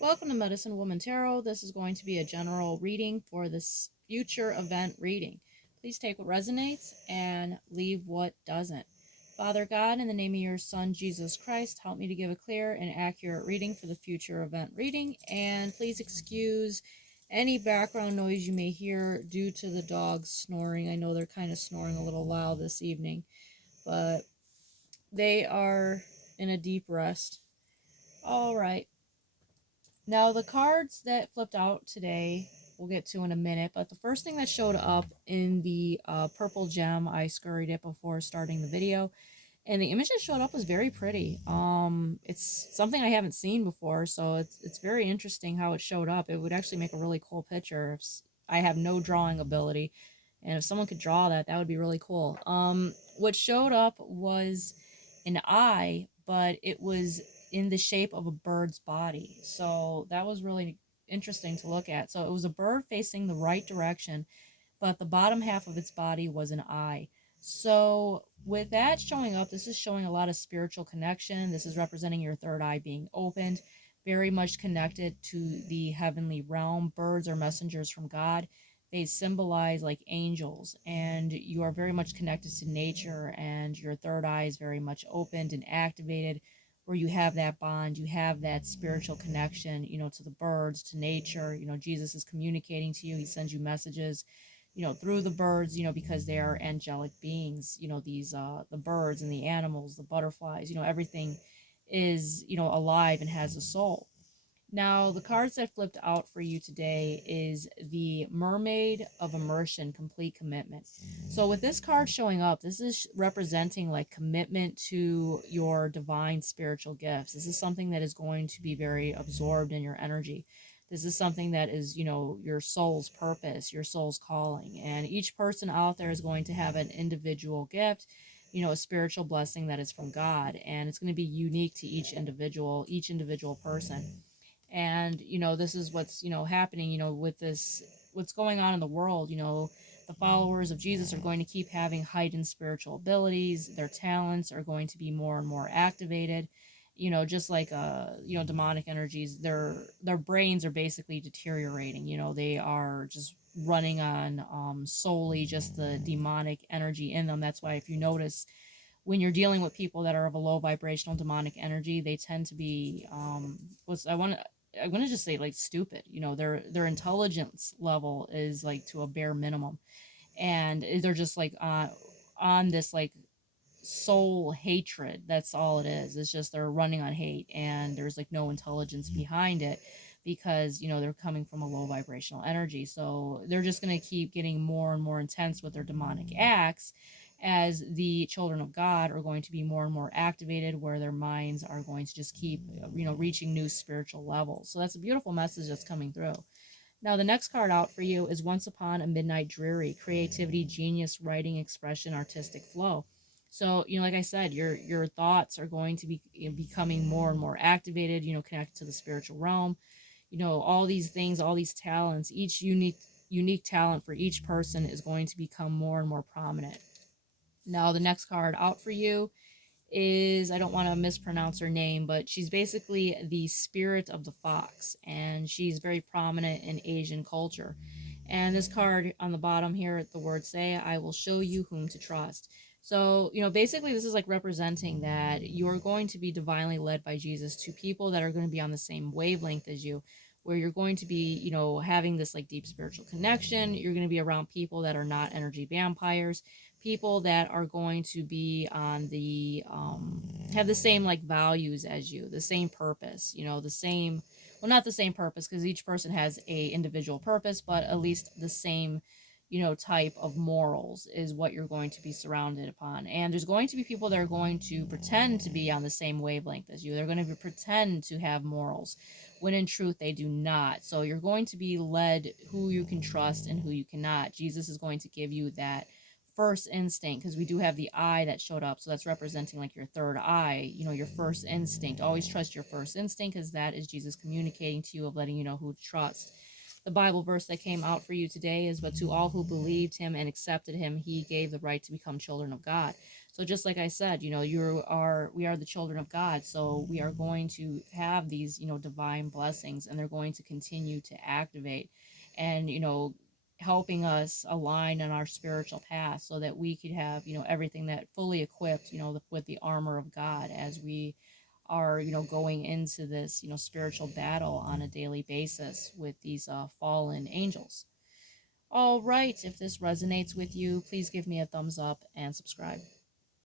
Welcome to Medicine Woman Tarot. This is going to be a general reading for this future event reading. Please take what resonates and leave what doesn't. Father God, in the name of your Son, Jesus Christ, help me to give a clear and accurate reading for the future event reading. And please excuse any background noise you may hear due to the dogs snoring. I know they're kind of snoring a little loud this evening, but they are in a deep rest. All right. Now, the cards that flipped out today, we'll get to in a minute, but the first thing that showed up in the purple gem, I scurried it before starting the video, and the image that showed up was very pretty. It's something I haven't seen before, so it's very interesting how it showed up. It would actually make a really cool picture. If I have no drawing ability, and if someone could draw that, that would be really cool. What showed up was an eye, but it was in the shape of a bird's body. So that was really interesting to look at. So it was a bird facing the right direction, but the bottom half of its body was an eye. So with that showing up, this is showing a lot of spiritual connection. This is representing your third eye being opened, very much connected to the heavenly realm. Birds are messengers from God. They symbolize like angels, and you are very much connected to nature, and your third eye is very much opened and activated, where you have that bond, you have that spiritual connection, to the birds, to nature. Jesus is communicating to you. He sends you messages, through the birds, because they are angelic beings. These the birds and the animals, the butterflies, everything is, alive and has a soul. Now, the cards that flipped out for you today is the Mermaid of Immersion, Complete Commitment. So with this card showing up, this is representing like commitment to your divine spiritual gifts. This is something that is going to be very absorbed in your energy. This is something that is, your soul's purpose, your soul's calling. And each person out there is going to have an individual gift, a spiritual blessing that is from God. And it's going to be unique to each individual person. And this is what's happening with this, what's going on in the world. The followers of Jesus are going to keep having heightened spiritual abilities. Their talents are going to be more and more activated, just like demonic energies. Their brains are basically deteriorating. They are just running on solely just the demonic energy in them. That's why, if you notice, when you're dealing with people that are of a low vibrational demonic energy, they tend to be what's I want to just say, like, stupid. Their intelligence level is like to a bare minimum, and they're just like on this like soul hatred. That's all it is. It's just they're running on hate, and there's like no intelligence behind it, because they're coming from a low vibrational energy. So they're just going to keep getting more and more intense with their demonic acts, as the children of God are going to be more and more activated, where their minds are going to just keep reaching new spiritual levels. So that's a beautiful message that's coming through. Now, the next card out for you is Once Upon a Midnight Dreary: Creativity, Genius, Writing, Expression, Artistic Flow. So, like I said, your thoughts are going to be becoming more and more activated, connected to the spiritual realm. All these things, all these talents, each unique talent for each person is going to become more and more prominent. Now, the next card out for you is, I don't want to mispronounce her name, but she's basically the spirit of the fox, and she's very prominent in Asian culture. And this card on the bottom here, the words say, "I will show you whom to trust." So, basically, this is like representing that you're going to be divinely led by Jesus to people that are going to be on the same wavelength as you, where you're going to be, having this like deep spiritual connection. You're going to be around people that are not energy vampires, people that are going to be on the have the same like values as you, the same purpose, the same, well, not the same purpose, because each person has a individual purpose, but at least the same type of morals is what you're going to be surrounded upon. And there's going to be people that are going to pretend to be on the same wavelength as you. They're going to pretend to have morals, when in truth they do not. So you're going to be led who you can trust and who you cannot. Jesus is going to give you that first instinct, because we do have the eye that showed up, so that's representing like your third eye, your first instinct. Always trust your first instinct, because that is Jesus communicating to you, of letting you know who to trust. The Bible verse that came out for you today is, "But to all who believed him and accepted him, he gave the right to become children of God." So just like I said, we are the children of God, so we are going to have these, divine blessings, and they're going to continue to activate, and helping us align on our spiritual path, so that we could have, everything that fully equipped, with the armor of God, as we are, going into this, spiritual battle on a daily basis with these fallen angels. All right, if this resonates with you, please give me a thumbs up and subscribe.